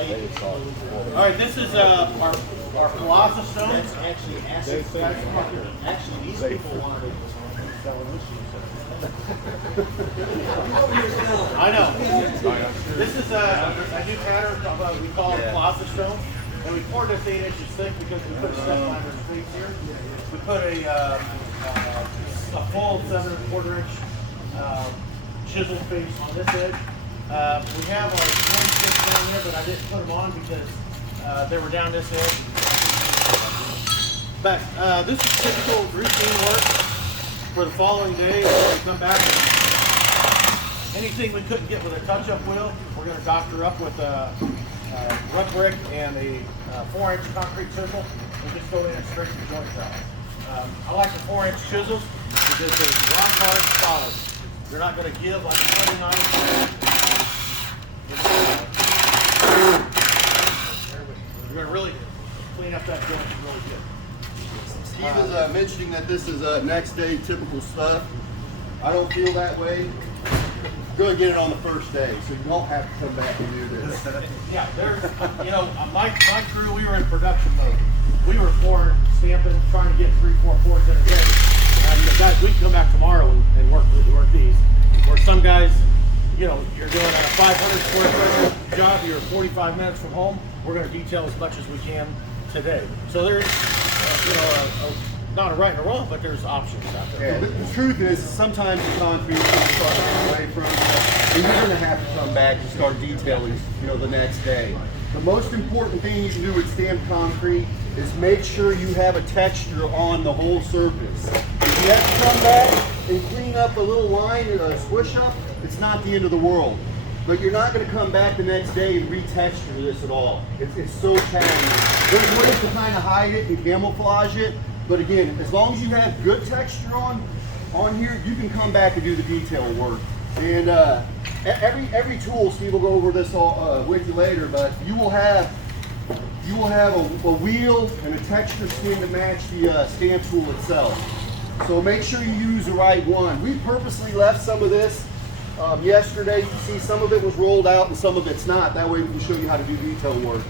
All right, this is our Colossus stone. That's actually acid. Actually, these people wanted selling issues. I know. This is a new pattern we call it Colossus stone. And we poured this 8 inches thick because we put a step liner in the streets here. We put a full 7 1/4 inch chisel face on this edge. We have our 26 down there, but I didn't put them on because they were down this edge. But this is typical routine work for the following day. We're going to come back. Anything we couldn't get with a touch-up wheel, we're going to doctor up with a rub brick and a 4-inch concrete chisel. We just go in and straighten the joints out. I like the 4-inch chisels because they're rock hard, solid. They're not going to give like a cutting iron. We're going to really clean up that joint really good. Steve is mentioning that this is next day typical stuff. I don't feel that way. Go and get it on the first day, so you don't have to come back and do this. Yeah, there's, my crew, we were in production mode. We were pouring, stamping, trying to get 3, 4 pours in a day. And the guys, we can come back tomorrow and work these. Or some guys, you're doing a 500 square foot job, you're 45 minutes from home, we're going to detail as much as we can today. So there's, not a right and a wrong, but there's options out there. Yeah, the truth is, sometimes the concrete is going to start getting away from you, and you're going to have to come back and start detailing, the next day. The most important thing you can do with stamped concrete is make sure you have a texture on the whole surface. If you have to come back and clean up a little line or a squish up, it's not the end of the world. But you're not going to come back the next day and retexture this at all. It's so challenging. There's ways to kind of hide it and camouflage it. But again, as long as you have good texture on here, you can come back and do the detail work. And every tool, Steve will go over this all with you later, but you will have a wheel and a texture skin to match the stamp tool itself. So make sure you use the right one. We purposely left some of this yesterday. You see, some of it was rolled out and some of it's not. That way we can show you how to do detail work.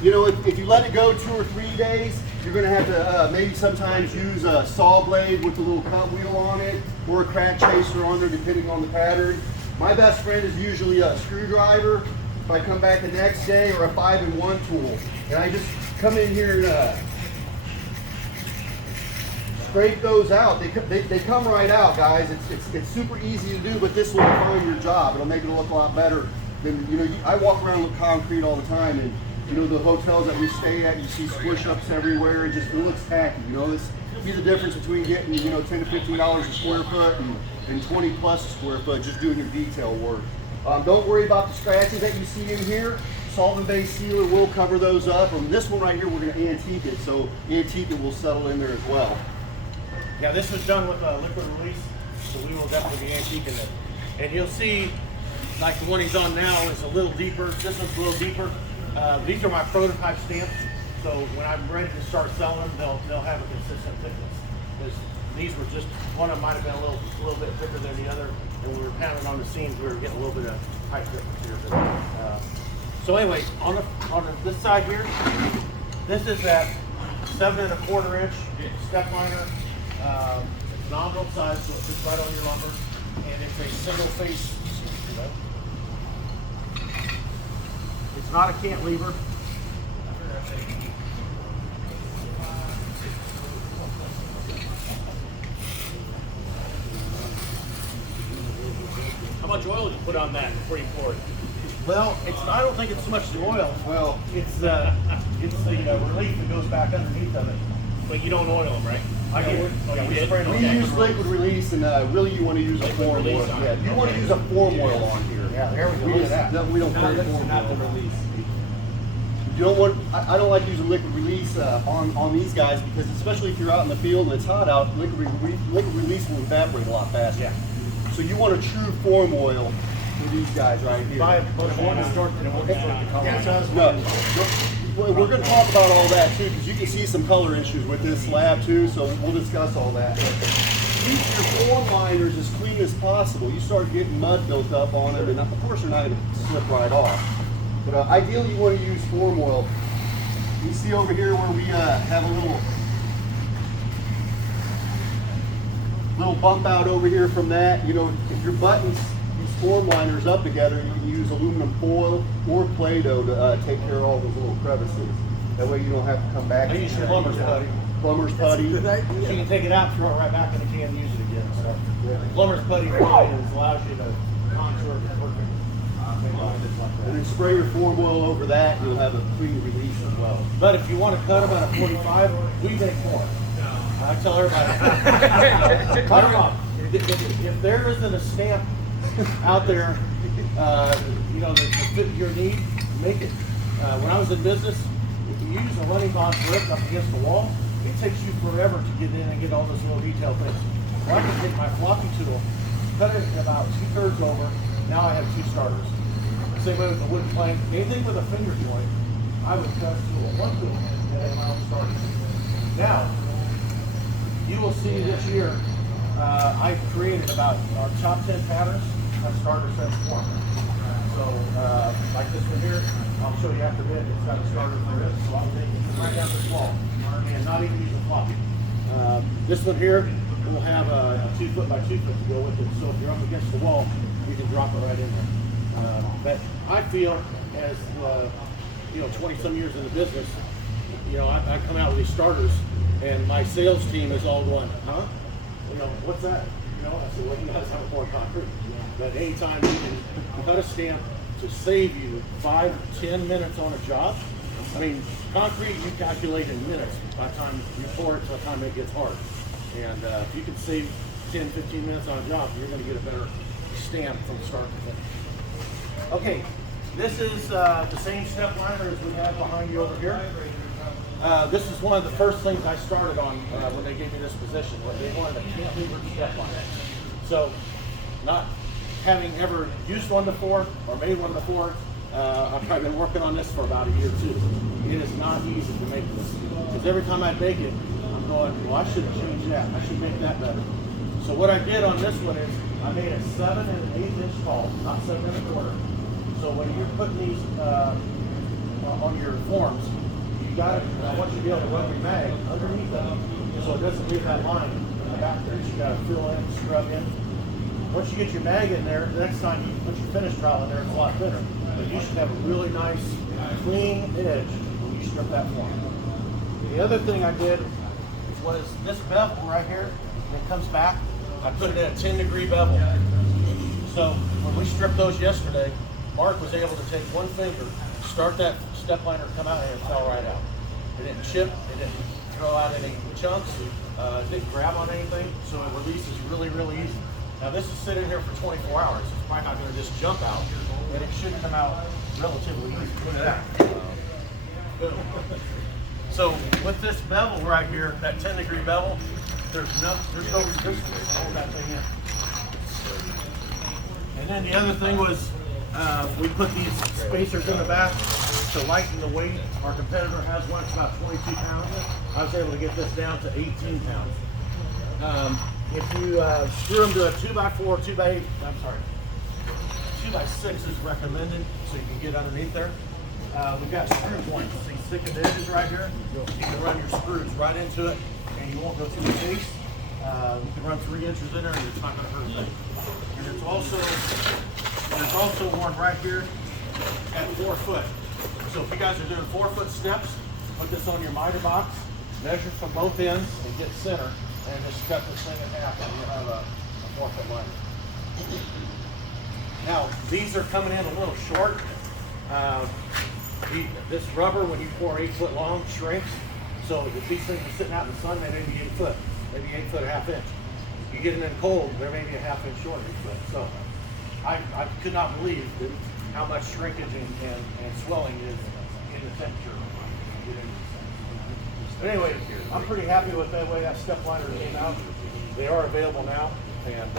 If you let it go 2 or 3 days, you're going to have to maybe sometimes use a saw blade with a little cut wheel on it or a crack chaser on there, depending on the pattern. My best friend is usually a screwdriver. If I come back the next day, or a 5-in-1 tool, and I just come in here and scrape those out. They come right out, guys. It's super easy to do, but this will define your job. It'll make it look a lot better than I walk around with concrete all the time, and the hotels that we stay at, you see squish ups everywhere. It looks tacky. This be the difference between getting $10 to $15 a square foot and 20 plus a square foot just doing your detail work. Don't worry about the scratches that you see in here. Solvent-based sealer will cover those up. And this one right here, we're going to antique it, so antique it will settle in there as well. Yeah, this was done with a liquid release, so we will definitely be antiquing it. And you'll see, like the one he's on now is a little deeper. This one's a little deeper. These are my prototype stamps, so when I'm ready to start selling them, they'll have a consistent thickness. These were just, one of them might have been a little bit thicker than the other, and when we were pounding on the seams, we were getting a little bit of height difference here. So anyway, on this side here, this is that 7 1/4 inch step liner. It's nominal size, so it's just right on your lumber, and it's a single face. It's not a cantilever. How much oil did you put on that before you pour it? Well, I don't think it's so much the oil. Well, it's the relief that goes back underneath of it. But you don't oil them, right? I did. You did? We use liquid release, and really you want to use a form oil. Yeah, you want to use a form oil on here. Yeah, there we go. Look at that. We don't carry form oil. You don't want. I don't like using liquid release on these guys because, especially if you're out in the field and it's hot out, liquid release will evaporate a lot faster. Yeah. So you want a true form oil for these guys right here. Well, we're going to talk about all that too, because you can see some color issues with this slab too, so we'll discuss all that. Keep your form liners as clean as possible. You start getting mud built up on them, and of course they're not going to slip right off. But ideally you want to use form oil. You see over here where we have a little bump out over here from that. You know, if your buttons, these form liners up together, you can use aluminum foil or Play-Doh to take care of all those little crevices. That way you don't have to come back. I use plumber's putty. Plumber's putty. So you can take it out, throw it right back in the can, and use it again. So plumber's putty really allows you to contour the perfect. And then spray your form oil over that, and you'll have a clean release as well. But if you want to cut them at a 45, we make more. I tell everybody, cut them off. If there isn't a stamp out there, you know, that fit your need, make it. When I was in business, if you use a running box brick up against the wall, it takes you forever to get in and get all those little detail things. Well, I can take my floppy tool, cut it about 2/3 over. Now I have 2 starters. Same way with the wooden plank. Anything with a finger joint, I would cut tool, one tool, and then my own starter. Now, you will see this year, I've created about our top 10 patterns of starter sets form. So, like this one here, I'll show you after a bit. It's got a starter for it, so I'll take it right down this wall, and not even use a floppy. This one here will have a 2 foot by 2 foot to go with it. So if you're up against the wall, you can drop it right in there. But I feel, as you know, 20 some years in the business, you know, I come out with these starters, and my sales team is all going, huh? You know, what's that? You know, I said, well, you guys have a poured concrete. But anytime you can cut a stamp to save you 5 or 10 minutes on a job, I mean, concrete you calculate in minutes by the time you pour it to the time it gets hard. And if you can save 10, 15 minutes on a job, you're going to get a better stamp from start to finish. Okay, this is the same step liner as we have behind you over here. This is one of the first things I started on when they gave me this position. They wanted a cantilever step liner. So, not having ever used one before or made one before, I've probably been working on this for about a year too. It is not easy to make this, because every time I make it, I'm going, well, I should change that. I should make that better. So what I did on this one is I made a 7 1/8 inch tall, not 7 1/4. So when you're putting these on your forms, you got to, I want you to be able to run your mag underneath them, so it doesn't leave that line in the back there. You got to fill in, scrub in. Once you get your mag in there, the next time you put your finish trowel in there, it's a lot thinner. But you should have a really nice, clean edge when you strip that form. The other thing I did was this bevel right here, it comes back. I put it at a 10-degree bevel. So when we stripped those yesterday, Mark was able to take one finger, start that step liner, come out, and it fell right out. It didn't chip, it didn't throw out any chunks, it didn't grab on anything, so it releases really, really easy. Now this is sitting here for 24 hours. It's probably not going to just jump out, and it should come out relatively easy. Look at that. Boom. So with this bevel right here, that 10-degree bevel, there's no resistance to hold that thing in. And then the other thing was we put these spacers in the back to lighten the weight. Our competitor has one, it's about 22 pounds. I was able to get this down to 18 pounds. If you screw them to a 2x4, 2x8, I'm sorry, 2x6 is recommended, so you can get underneath there. We've got screw points. These thickened edges right here. You can run your screws right into it, and you won't go through the case. You can run 3 inches in there, and it's not going to hurt a thing. And it's also one right here at 4 foot. So if you guys are doing 4-foot steps, put this on your miter box, measure from both ends, and get center, and just cut this thing in half, and you'll have a 4-foot line. Now, these are coming in a little short. This rubber, when you pour 8 foot long, shrinks. So if these things are sitting out in the sun, they may be 8 foot, maybe 8 foot, 1/2 inch. You get them in cold, they're maybe a 1/2 inch short. So I could not believe how much shrinkage and swelling is in the temperature. But anyway, I'm pretty happy with the way that step liner came out. They are available now, and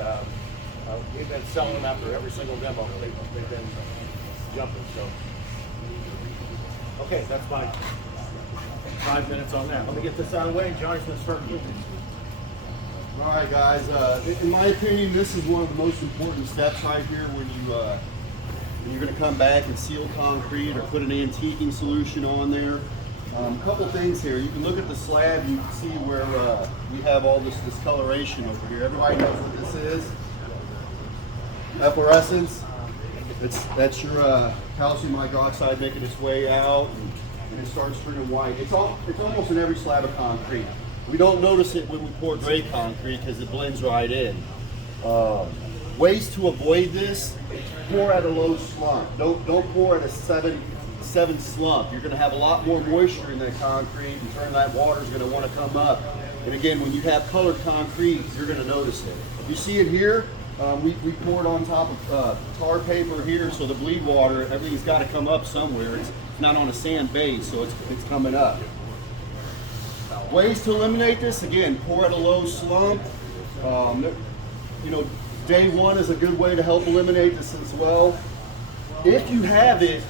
we've been selling them after every single demo. They've been jumping. So, okay, that's my 5 minutes on that. Let me get this out of the way, and Johnny's going to start moving. All right, guys. In my opinion, this is one of the most important steps right here when you and you're going to come back and seal concrete or put an antiquing solution on there. A couple things here. You can look at the slab. You can see where we have all this discoloration over here. Everybody knows what this is. Efflorescence. That's your calcium hydroxide making its way out, and it starts turning white. It's almost in every slab of concrete. We don't notice it when we pour gray concrete because it blends right in. Ways to avoid this: pour at a low slump. Don't pour at a 7 slump. You're going to have a lot more moisture in that concrete, and turn that water is going to want to come up. And again, when you have colored concrete, you're going to notice it. You see it here. We poured on top of tar paper here, so the bleed water, everything's got to come up somewhere. It's not on a sand base, so it's coming up. Ways to eliminate this: again, pour at a low slump. You know, day one is a good way to help eliminate this as well. If you have it,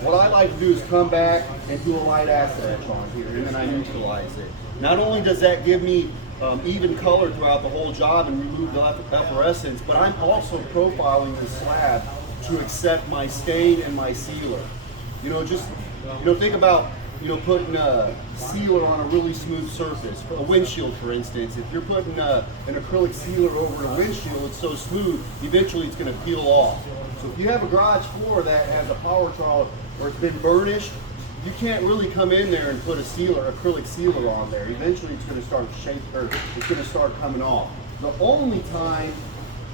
what I like to do is come back and do a light acid etch on here, and then I neutralize it. Not only does that give me even color throughout the whole job and remove the efflorescence, but I'm also profiling the slab to accept my stain and my sealer. You know, just think about putting a sealer on a really smooth surface, a windshield for instance. If you're putting an acrylic sealer over a windshield, it's so smooth, eventually it's going to peel off. So if you have a garage floor that has a power trowel or it's been burnished, you can't really come in there and put a acrylic sealer on there. Eventually it's going to start it's going to start coming off. The only time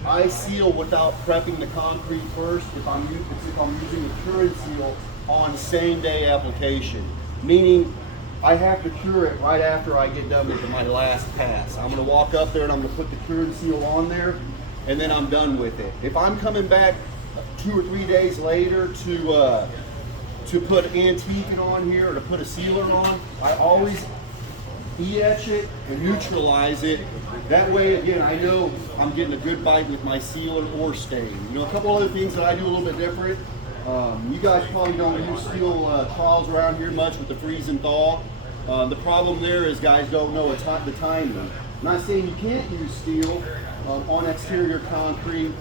I seal without prepping the concrete first if I'm using a cure and seal on same day application, meaning I have to cure it right after I get done with my last pass. I'm going to walk up there and I'm going to put the cure and seal on there, and then I'm done with it. If I'm coming back 2 or 3 days later to put antiquing on here or to put a sealer on, I always etch it and neutralize it. That way, again, I know I'm getting a good bite with my sealer or stain. You know, a couple other things that I do a little bit different. You guys probably don't use steel trowels around here much with the freeze and thaw. The problem there is guys don't know the timing. I'm not saying you can't use steel on exterior concrete,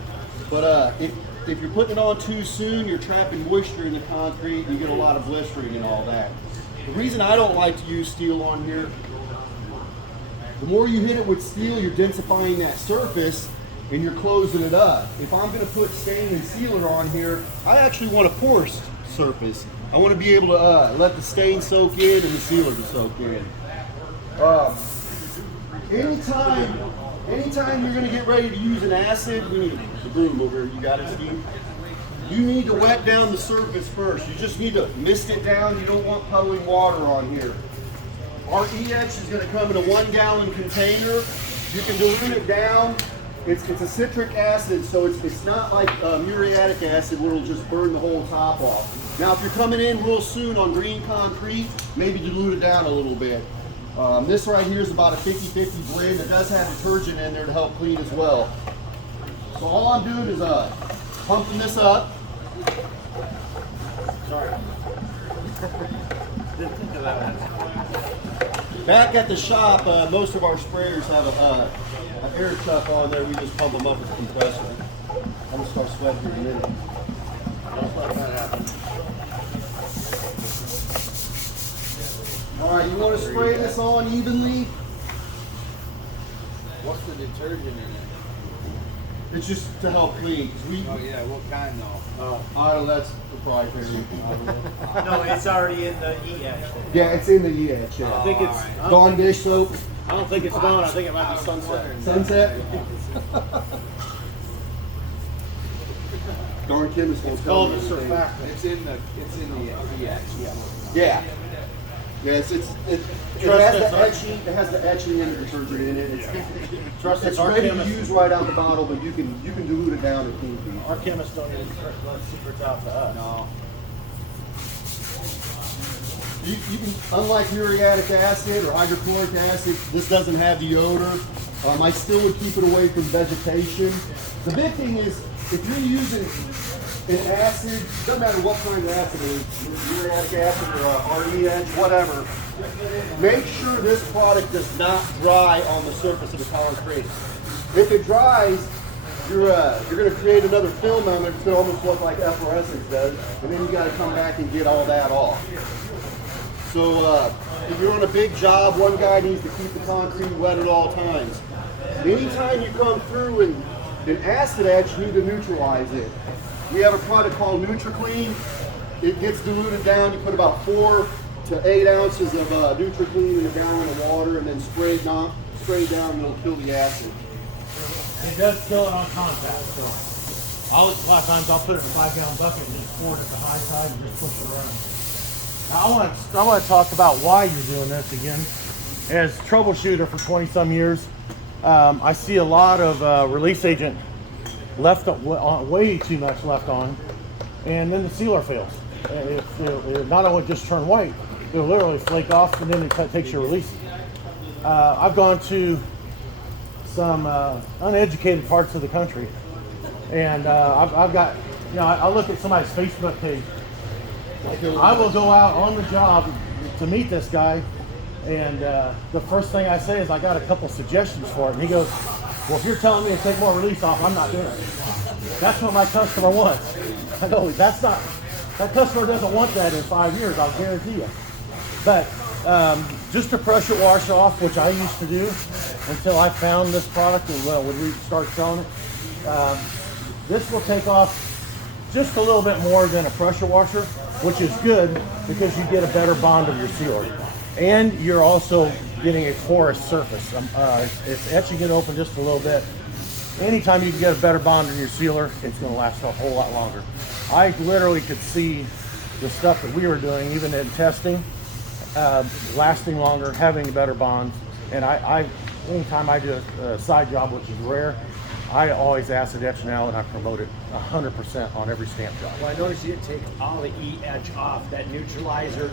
but if you're putting it on too soon, you're trapping moisture in the concrete and you get a lot of blistering and all that. The reason I don't like to use steel on here, the more you hit it with steel, you're densifying that surface and you're closing it up. If I'm going to put stain and sealer on here, I actually want a porous surface. I want to be able to let the stain soak in and the sealer to soak in. Anytime you're going to get ready to use an acid, we need the broom over here. You got it, Steve? You need to wet down the surface first. You just need to mist it down. You don't want puddling water on here. Our EX is going to come in a 1 gallon container. You can dilute it down. It's a citric acid, so it's not like muriatic acid where it'll just burn the whole top off. Now, if you're coming in real soon on green concrete, maybe dilute it down a little bit. This right here is about a 50-50 blend. It does have detergent in there to help clean as well. So all I'm doing is pumping this up. Sorry. Didn't think of that. Back at the shop, most of our sprayers have an air chuck on there. We just pump them up with a compressor. I'm gonna start sweating in a minute. Don't let that happen. All right, you want to spray this on evenly? What's the detergent in it? It's just to help clean. Oh yeah, what kind though? That's proprietary. No, it's already in the EX. Yeah, it's in the EH. Yeah. I think it's. Dawn dish soap. I don't think it's done. I think it might be sunset. Sunset. Darn chemist won't tell Called me. a surfactant. It's in the EX. Yeah. Yes, it has the etching and the detergent in it. Trust It's our ready to chemist. use right out the bottle, but you can dilute it down to clean things. Our chemists don't even let secrets out to us. No. You can, unlike muriatic acid or hydrochloric acid, this doesn't have the odor. I still would keep it away from vegetation. The big thing is, if you're using an acid, doesn't matter what kind of acid it is, muriatic acid or REH, whatever, make sure this product does not dry on the surface of the concrete. If it dries, you're going to create another film on it. It's going to almost look like effervescence does, and then you got to come back and get all that off. So if you're on a big job, one guy needs to keep the concrete wet at all times. Anytime you come through and acid etch, you need to neutralize it. We have a product called NutriClean. It gets diluted down. You put about 4 to 8 ounces of NutriClean in a gallon of water, and then spray down, and it'll kill the acid. It does kill it on contact. So a lot of times I'll put it in a 5-gallon bucket and just pour it at the high side and just push it around. Now I want to talk about why you're doing this again. As troubleshooter for 20 some years, I see a lot of release agent left on, way too much left on, and then the sealer fails. It not only just turn white, it'll literally flake off, and then it takes your release. I've gone to some uneducated parts of the country, and I've got, I look at somebody's Facebook page. I will go out on the job to meet this guy, and the first thing I say is, I got a couple suggestions for it. And he goes, well, if you're telling me to take more release off, I'm not doing it. That's what my customer wants. I go, that customer doesn't want that in 5 years, I'll guarantee you. But just a pressure wash off, which I used to do until I found this product, and when we start selling it, this will take off just a little bit more than a pressure washer, which is good because you get a better bond of your sealer. And you're also getting a porous surface. It's etching it open just a little bit. Anytime you can get a better bond in your sealer, it's going to last a whole lot longer. I literally could see the stuff that we were doing, even in testing, lasting longer, having better bonds. And anytime I do a side job, which is rare, I always acid etch now, and I promote it 100% on every stamp job. Well, I noticed you take all the E-etch off, that neutralize it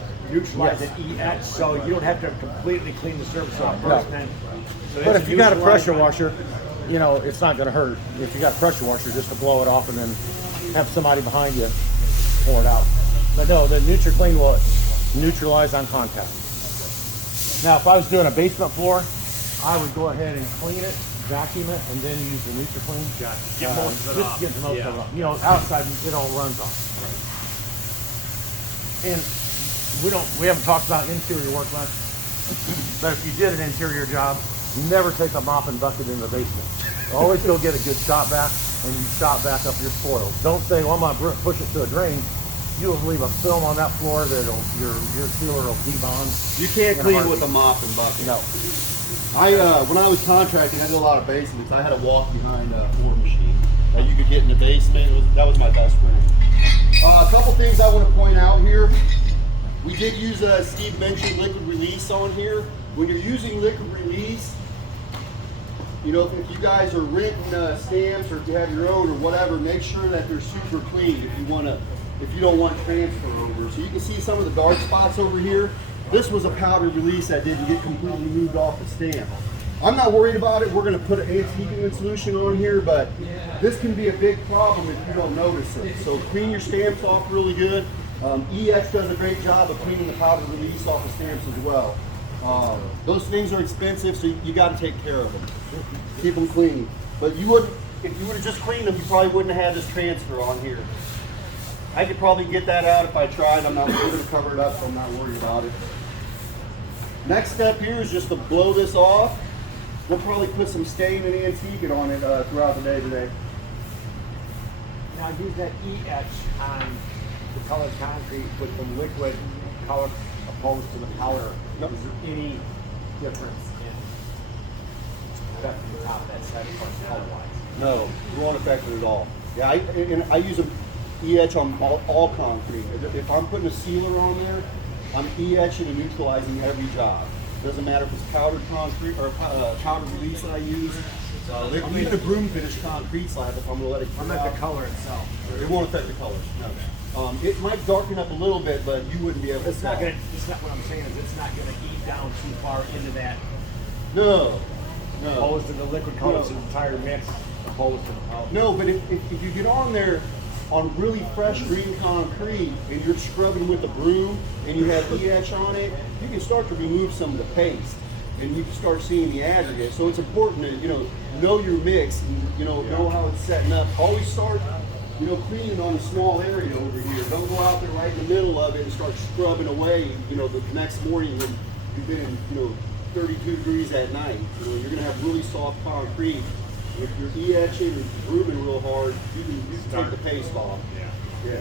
E-etch, so you don't have to completely clean the surface off first. No. Then, so But it's if you got a neutralized pressure washer, it's not going to hurt. If you got a pressure washer, just to blow it off and then have somebody behind you pour it out. But no, the NutriClean will neutralize on contact. Now, if I was doing a basement floor, I would go ahead and clean it, vacuum it, and then use the NutriClean. Gotcha. Get most of it off. Just get the most Yeah. of it off. Outside it all runs off. And we haven't talked about interior work much, but if you did an interior job, never take a mop and bucket in the basement. Always go get a good shop vac, and you shop vac up your spoils. Don't say, well, I'm gonna push it to a drain. You'll leave a film on that floor that your sealer will debond. You can't clean with a mop and bucket. No. When I was contracting, I did a lot of basements. I had a walk behind floor machine that you could get in the basement. That was my best friend. A couple things I want to point out here. We did use, Steve mentioned liquid release on here. When you're using liquid release, if you guys are renting stamps, or if you have your own or whatever, make sure that they're super clean if you don't want transfer over. So you can see some of the dark spots over here. This was a powder release that didn't get completely moved off the stamp. I'm not worried about it. We're going to put an anti-pigment solution on here, but this can be a big problem if you don't notice it. So clean your stamps off really good. E-etch does a great job of cleaning the powder release off the stamps as well. Those things are expensive, so you got to take care of them. Keep them clean. But if you would have just cleaned them, you probably wouldn't have had this transfer on here. I could probably get that out if I tried. I'm not going to cover it up, so I'm not worried about it. Next step here is just to blow this off. We'll probably put some stain and antique on it throughout the day today. Now use that E-etch on the colored concrete with the liquid color opposed to the powder. Yep. Is there any difference in that from the top of that set as far as color-wise? No, it won't affect it at all. Yeah, I use an E-etch on all concrete. If I'm putting a sealer on there, I'm E-etching and neutralizing every job. Doesn't matter if it's powdered concrete or powder release that I use. Even the broom finish concrete slab, if I'm going to let it I cure meant out, the color itself. it won't affect the colors. No. It might darken up a little bit, but you wouldn't be able to It's not tell. what I'm saying is it's not gonna eat down too far into that No. opposed to the liquid colors in the entire mix opposed to the powder. No, but if you get on there on really fresh green concrete and you're scrubbing with a broom and you have E-etch on it, you can start to remove some of the paste. and you start seeing the aggregate. So it's important to, know your mix and, know how it's setting up. Always start, cleaning on a small area over here. Don't go out there right in the middle of it and start scrubbing away, the next morning when you've been in, 32 degrees at night. You're going to have really soft concrete. If you're e-etching and grooving real hard, you can take the paste off. Yeah.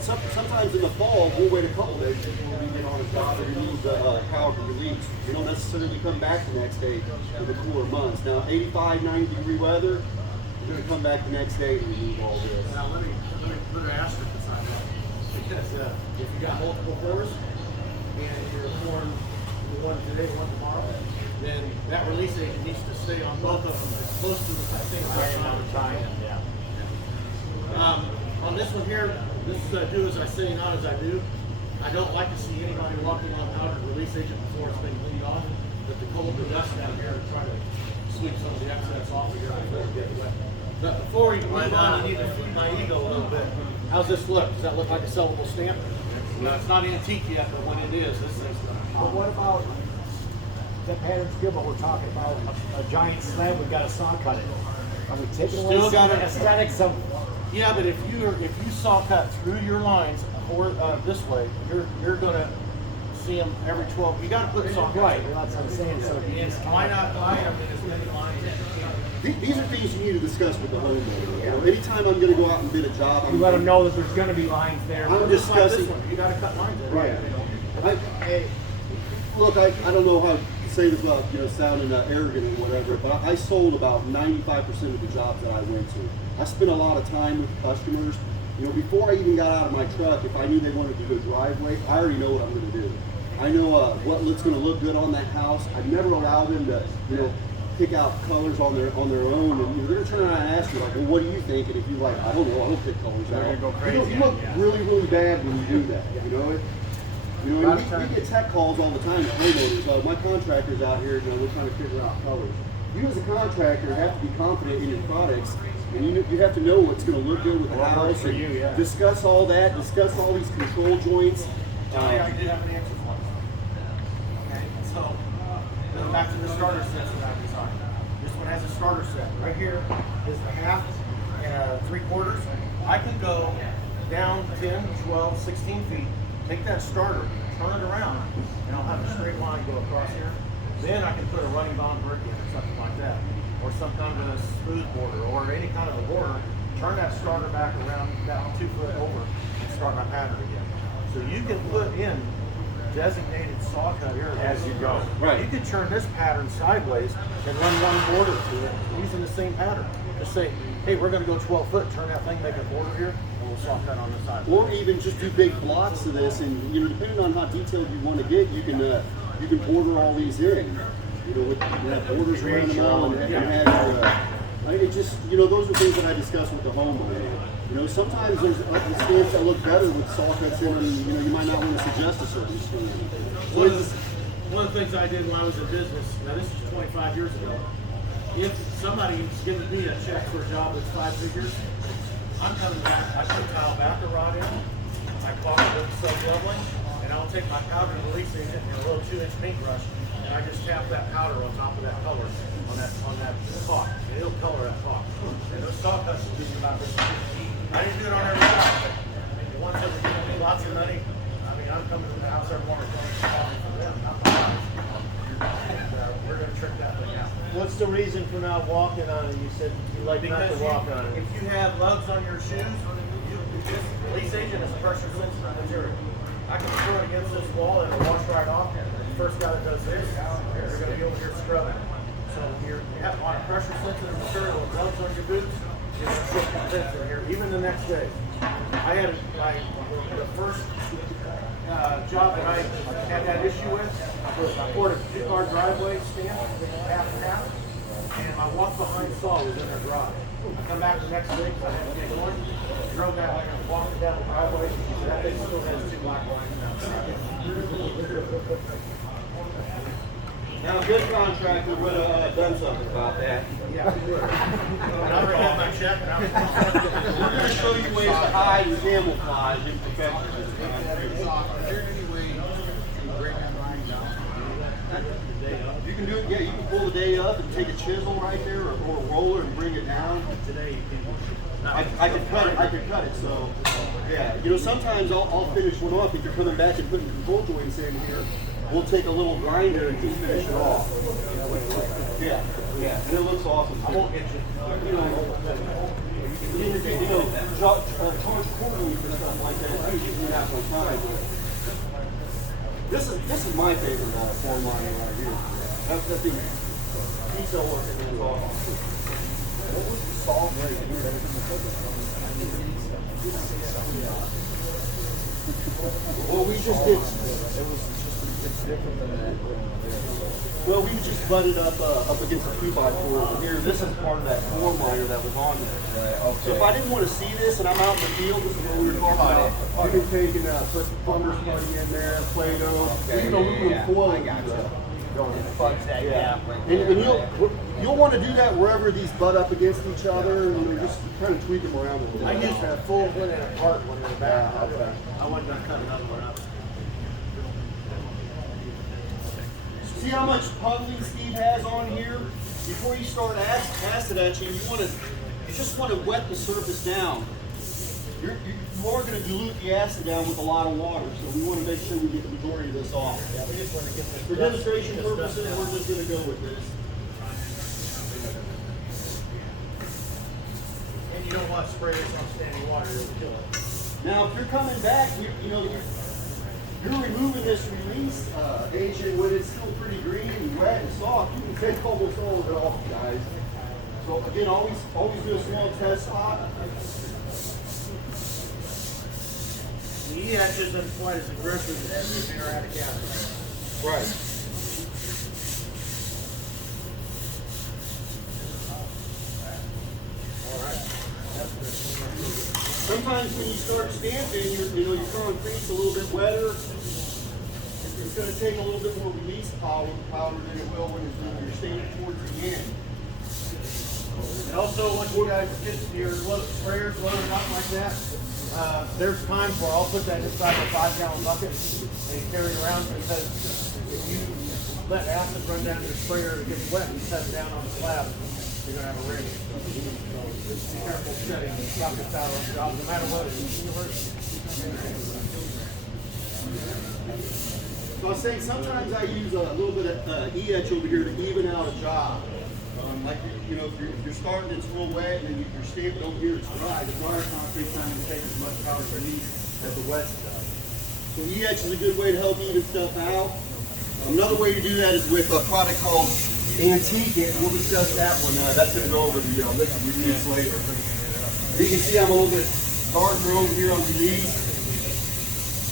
Sometimes in the fall, we'll wait a couple days before we get on a job and remove the powder release. You don't necessarily come back the next day for the cooler months. Now, 85, 90 degree weather, we're going to come back the next day to remove all this. Now let me put an asterisk beside that, because if you got multiple pours and you're pouring the one today, the one tomorrow, then that release agent needs to stay on both of them as close to the same amount of time. On this one here, this is do as I say, not as I do. I don't like to see anybody walking on powdered release agent before it's been cleaned off. But the cold and dust down here to try to sweep some of the excess off of here before we get wet. But before we move on, I need to feed my ego a little bit. How's this look? Does that look like a sellable stamp? No, it's not antique yet, but when it is, this is. But what about the pattern skill? We're talking about a giant slab. We've got a saw cut it. Are we taking away Still some got it. aesthetics of? Yeah, but if you saw cut through your lines or this way, you're gonna see them every 12. You got to put saw Right, cut. that's what I'm saying. So And why not buy them in as many lines as you can? These are things you need to discuss with the homeowner. Anytime I'm going to go out and bid a job, you let them know that there's going to be lines there. I'm Just like this discussing. one, you got to cut lines in. Right. Look, I don't know how to say this without sounding arrogant or whatever, but I sold about 95% of the jobs that I went to. I spent a lot of time with customers. Before I even got out of my truck, if I knew they wanted to do a driveway, I already know what I'm going to do. I know what's going to look good on that house. I never allow them to, pick out colors on their own, and they're going to turn around and ask you like, well, what do you think? And if you're like, I don't know, I don't pick colors out. They're gonna go crazy. You look really, really bad when you do that. We get tech calls all the time from homeowners. My contractor's out here, we're trying to figure out colors. You as a contractor have to be confident in your products, and you have to know what's going to look good with the house. for you, yeah. Discuss all that. Discuss all these control joints. Johnny, I did have an answer for you. Okay, so going back to the starter sets that I designed. This one has a starter set. Right here is the half and 3/4. I can go down 10, 12, 16 feet, take that starter, turn it around, and I'll have a straight line go across here. Then I can put a running bond brick in or something like that, or some kind of a smooth border, or any kind of a border. Turn that starter back around about 2 foot over and start my pattern again. So you can put in designated saw cut areas As you go. Right. You could turn this pattern sideways and run one border to it using the same pattern. Just say, hey, we're going to go 12 foot, turn that thing, make a border here, and we'll saw cut on this side. Or even just do big blocks to this, and depending on how detailed you want to get, you can border all these in. With borders around them all, and have it just those are things that I discuss with the homeowner. Sometimes there's stamps that look better with saw cuts in them. You might not want to suggest a certain stamp. One of the things I did when I was in business, now this is 25 years ago, if somebody's giving me a check for a job that's 5 figures, I'm coming back, I put tile back a rod in, I caulk it with sub-leveling, and I'll take my powder release agent and a little 2-inch paintbrush, and I just tap that powder on top of that color, on that caulk, and it'll color that caulk. And those saw cuts will be about this. I didn't do it on every job, but the ones that were giving me lots of money, I'm coming to the house every morning for them, not my house. And we're going to trick that thing out. What's the reason for not walking on it? You said you like not to walk on it. If you have lugs on your shoes, this release agent is pressure sensitive material. I can throw it against this wall and it'll wash right off. The first guy that does this, you're going to be over here scrubbing. So you have on a pressure sensitive material with lugs on your boots, it's fits in here, even the next day. I had the first job that I had that issue with was I poured a 2-car driveway stamp, half and half, and my walk behind saw was in their garage. I come back the next day, I had to get going, drove that, walked it down the driveway, that thing still has 2 black lines now. Now, a good contractor would have done something about that. Yeah. And I already had my check. We're going to show you ways to hide and camouflage imperfections. Is there any way to bring that line down? pull the day up and take a chisel right there or a roller and bring it down. Today you can. I could cut it. I could cut it. So, yeah. You know, sometimes I'll finish one off. If you're coming back and putting control joints in here, we'll take a little grinder and just finish it off. Yeah. Yeah. And it looks awesome. I won't get you. You know, charge quarterly for stuff like that. I usually have some time. This is my favorite form line right here. That's the thing. Detail work is awesome. What was the salt right here? Well, we just did. It's different than that. Well, we just butted up against a 2x4. Here, this is part of that form liner that was on there. Right, okay. So if I didn't want to see this and I'm out in the field, this is what we were talking about. You can take and put plumber's putty in there, Play-Doh, Okay, even aluminum foil. I got you. Fudge that gap right And there. you'll want to do that wherever these butt up against each other, and you just kind of tweak them around a little I bit. used a full one and a part one in the back. Yeah, okay. I wasn't gonna cut another one up. See how much puddling Steve has on here? Before you start acid etching, you just want to wet the surface down. You are going to dilute the acid down with a lot of water, so we want to make sure we get the majority of this off. Yeah, we just want to get this. For demonstration purposes, we're just going to go with this. And you don't want to spray this on standing water, it'll kill it. Now, if you're coming back, you're removing this release agent when it's still pretty green and wet and soft. You can take almost all of it off, guys. So again, always do a small test spot. The E-hatch isn't quite as aggressive as the Interatic acid. Right. Sometimes when you start stamping, your concrete's a little bit wetter. It's going to take a little bit more release powder than it will when you're stamping towards the end. And also, once you guys get your sprayers loaded up like that, there's times where I'll put that inside a 5-gallon bucket and carry it around, because if you let acid run down your sprayer and it gets wet and you set it down on the slab, you're going to have a ring. So just be careful setting buckets out on jobs, no matter what it is. So I was saying sometimes I use a little bit of E-etch over here to even out a job. Like, if you're starting, it's real wet, and then you're stamping over here, it's dry. The drier concrete's not going to take as much power release as the wet does. So E-etch is a good way to help even stuff out. Another way to do that is with a product called Antique It. We'll discuss that one. That's going to go over the liquid release later. You can see I'm a little bit darker over here on the release.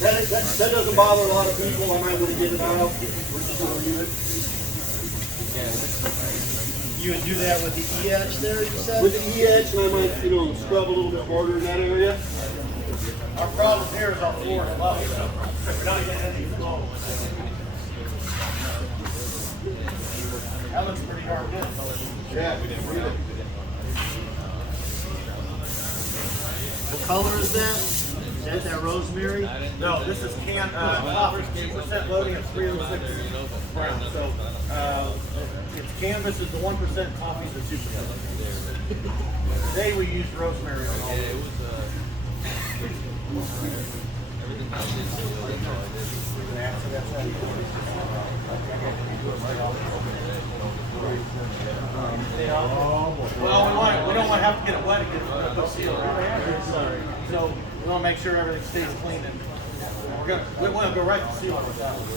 That doesn't bother a lot of people. I might want to get it out. We're just going to leave it. You would do that with the E-etch there, you said? With the E-etch, and I might, scrub a little bit harder in that area. Our problem here is our floor is level. We're not getting any flow. That looks pretty darn good. Yeah, we didn't read it. What color is that? Is that rosemary? No, this is coffee. 2% loading and 306 brown. So it's canvas is the 1%, coffee is the 2%. Today we used rosemary on all of it. Well, we don't want to have to get it wet again. We're going to put seal around it. So we want to make sure everything stays clean, and we want to go right to seal with that one.